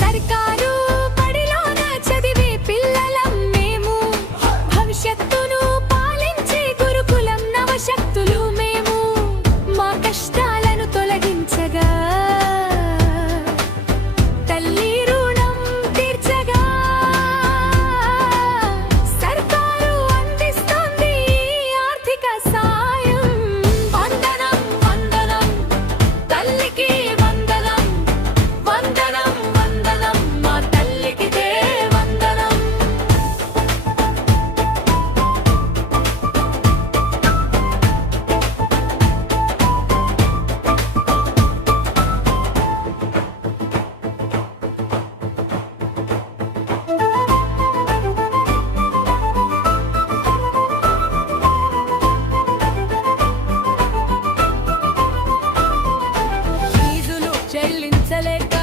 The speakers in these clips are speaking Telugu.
సర్కారు బడిలోన చదివే పిల్లలం మేము, భవిష్యత్తును పాలించే గురుకులం నవశక్తులు మేము. మా కష్టాలను తొలగించగా, తల్లి రుణం తీర్చగా సర్కారు అందిస్తుంది ఆర్థిక సాయం. వందనం వందనం తల్లికి వందనం, వందనం వందనం మా తల్లికిదే వందనం. ఫీజులు చెల్లించలేక,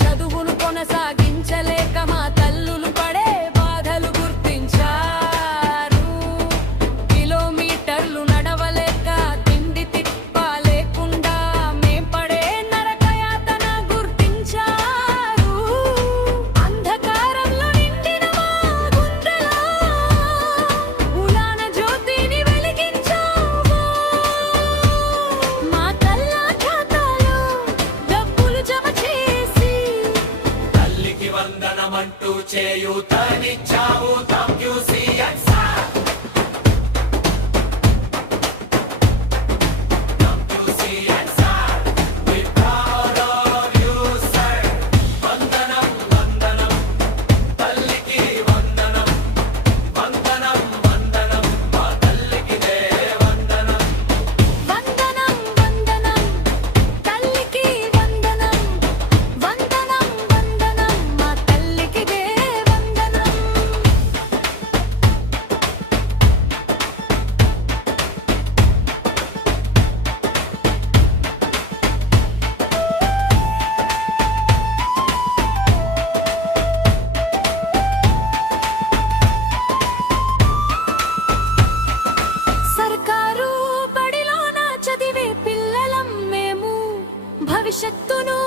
చదువును కొనసాగించలేక మా తల్లులు పడే బాధలు గుర్తించారు. కిలోమీటర్లు నడవలేక, తిండి తిప్ప లేకుండా మేం పడే నరకయాతన గుర్తించారు. అంధకారంలో నిండిన మా గుండెలో ఉలాన జ్యోతిని వెలిగించావు. మా కళ్ళ ఖాతాలో డబ్బులు జమ చేసి తల్లికి వందనమంటూ చేయూతనిచ్చావు. Thank you CM sir, thank you CM sir, we proud of you sir. వందనం వందనం తల్లికి వందనం, వందనం వందనం మా తల్లికిదే వందనం. వందనం వందనం తల్లికి వందనం, వందనం వందనం మా తల్లికిదే వందనం. సర్కారు బడిలోన చదివే పిల్లలం మేము, భవిష్యత్తును